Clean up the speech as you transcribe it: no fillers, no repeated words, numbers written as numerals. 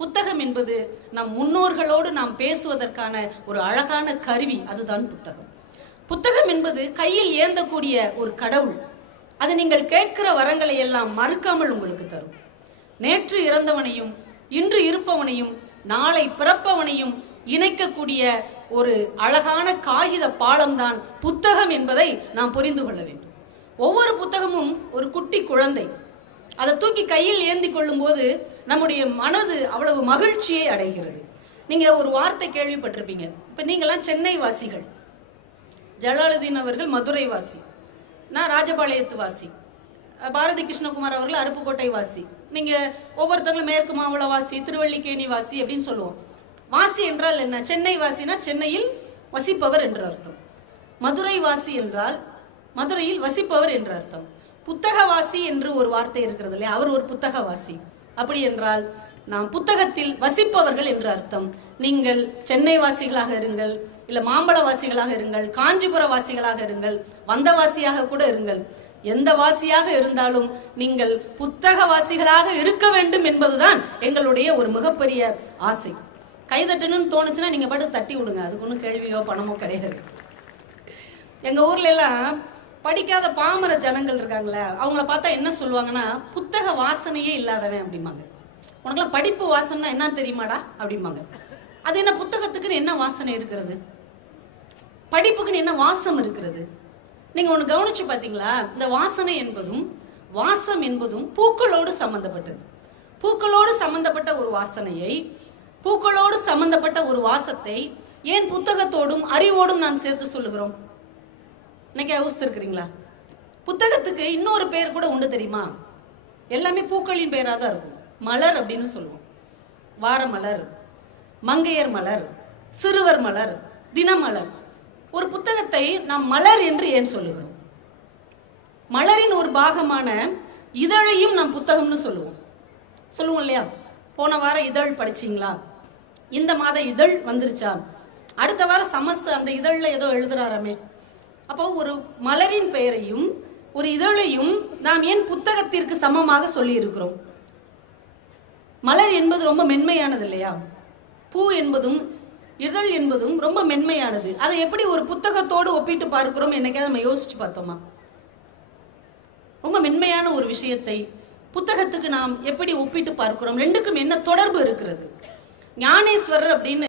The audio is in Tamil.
புத்தகம் என்பது நம் முன்னோர்களோடு நாம் பேசுவதற்கான ஒரு அழகான கருவி. அதுதான் புத்தகம். புத்தகம் என்பது கையில் ஏந்தக்கூடிய ஒரு கடவுள். அது நீங்கள் கேட்கிற வரங்களை எல்லாம் மறுக்காமல் உங்களுக்கு தரும். நேற்று இறந்தவனையும் இன்று இருப்பவனையும் நாளை பிறப்பவனையும் இணைக்கக்கூடிய ஒரு அழகான காகித பாலம்தான் புத்தகம் என்பதை நாம் புரிந்து கொள்ள வேண்டும். ஒவ்வொரு புத்தகமும் ஒரு குட்டி குழந்தை. அதை தூக்கி கையில் ஏந்தி கொள்ளும் போது நம்முடைய மனது அவ்வளவு மகிழ்ச்சியை அடைகிறது. நீங்க ஒரு வார்த்தை கேள்விப்பட்டிருப்பீங்க. இப்ப நீங்களாம் சென்னை வாசிகள், ஜலாலுதீன் அவர்கள் மதுரை வாசி, நான் ராஜபாளையத்து வாசி, பாரதி கிருஷ்ணகுமார் அவர்கள் அருப்புக்கோட்டை வாசி, நீங்க ஒவ்வொருத்தங்களும் மேற்கு மாவட்ட வாசி, திருவள்ளிக்கேணி வாசி அப்படின்னு சொல்லுவோம். வாசி என்றால் என்ன? சென்னை வாசினா சென்னையில் வசிப்பவர் என்று அர்த்தம். மதுரை வாசி என்றால் மதுரையில் வசிப்பவர் என்று அர்த்தம். புத்தகவாசி என்று ஒரு வார்த்தை இருக்கிறது இல்லையா, அவர் ஒரு புத்தகவாசி. அப்படி என்றால் நாம் புத்தகத்தில் வசிப்பவர்கள் என்று அர்த்தம். நீங்கள் சென்னை வாசிகளாக இருங்கள், இல்ல மாம்பழ வாசிகளாக இருங்கள், காஞ்சிபுர வாசிகளாக இருங்கள், வந்தவாசியாக கூட இருங்கள், எந்த வாசியாக இருந்தாலும் நீங்கள் புத்தகவாசிகளாக இருக்க வேண்டும் என்பதுதான் எங்களுடைய ஒரு மிகப்பெரிய ஆசை. கைதட்டணும்னு தோணுச்சுன்னா நீங்க பாட்டு தட்டி விடுங்க, அதுக்கு ஒன்றும் கேள்வியோ பணமோ கிடையாது. எங்க ஊர்ல எல்லாம் படிக்காத பாமர ஜனங்கள் இருக்காங்களே, அவங்கள பார்த்தா என்ன சொல்லுவாங்கன்னா, புத்தக வாசனையே இல்லாதவன் அப்படிம்பாங்க. உனக்குலாம் படிப்பு வாசனைனா என்ன தெரியுமாடா அப்படிம்பாங்க. அது என்ன, புத்தகத்துக்குன்னு என்ன வாசனை இருக்கிறது? படிப்புக்குன்னு என்ன வாசம் இருக்கிறது? நீங்க ஒண்ணு கவனிச்சு பாத்தீங்களா? இந்த வாசனை என்பதும் வாசம் என்பதும் பூக்களோடு சம்பந்தப்பட்டது. பூக்களோடு சம்பந்தப்பட்ட ஒரு வாசனையை, பூக்களோடு சம்பந்தப்பட்ட ஒரு வாசத்தை ஏன் புத்தகத்தோடும் அறிவோடும் நான் சேர்த்து சொல்லுகிறோம்? இன்னைக்கு யோசித்திருக்கிறீங்களா? புத்தகத்துக்கு இன்னொரு பேர் கூட உண்டு தெரியுமா? எல்லாமே பூக்களின் பேராக தான் இருக்கும். மலர் அப்படின்னு சொல்லுவோம். வாரமலர், மங்கையர் மலர், சிறுவர் மலர், தினமலர். ஒரு புத்தகத்தை நாம் மலர் என்று ஏன் சொல்லுகிறோம்? மலரின் ஒரு பாகமான இதழையும் நாம் புத்தகம்னு சொல்லுவோம் இல்லையா? போன வாரம் இதழ் படிச்சீங்களா? இந்த மாத இதழ் வந்துருச்சா? அடுத்த வாரம் சமஸ் அந்த இதழில் ஏதோ எழுதுறாராமே. அப்போ ஒரு மலரின் பெயரையும் ஒரு இதழையும் நாம் ஏன் புத்தகத்திற்கு சமமாக சொல்லி இருக்கிறோம்? மலர் என்பது ரொம்ப மென்மையானது இல்லையா? பூ என்பதும் இதழ் என்பதும் ரொம்ப மென்மையானது. அதை எப்படி ஒரு புத்தகத்தோடு ஒப்பிட்டு பார்க்கிறோம்? என்னைக்காவது நம்ம யோசிச்சு பார்த்தோமா? ரொம்ப மென்மையான ஒரு விஷயத்தை புத்தகத்துக்கு நாம் எப்படி ஒப்பிட்டு பார்க்கிறோம்? ரெண்டுக்கும் என்ன தொடர்பு இருக்கிறது? ஞானேஸ்வரர் அப்படின்னு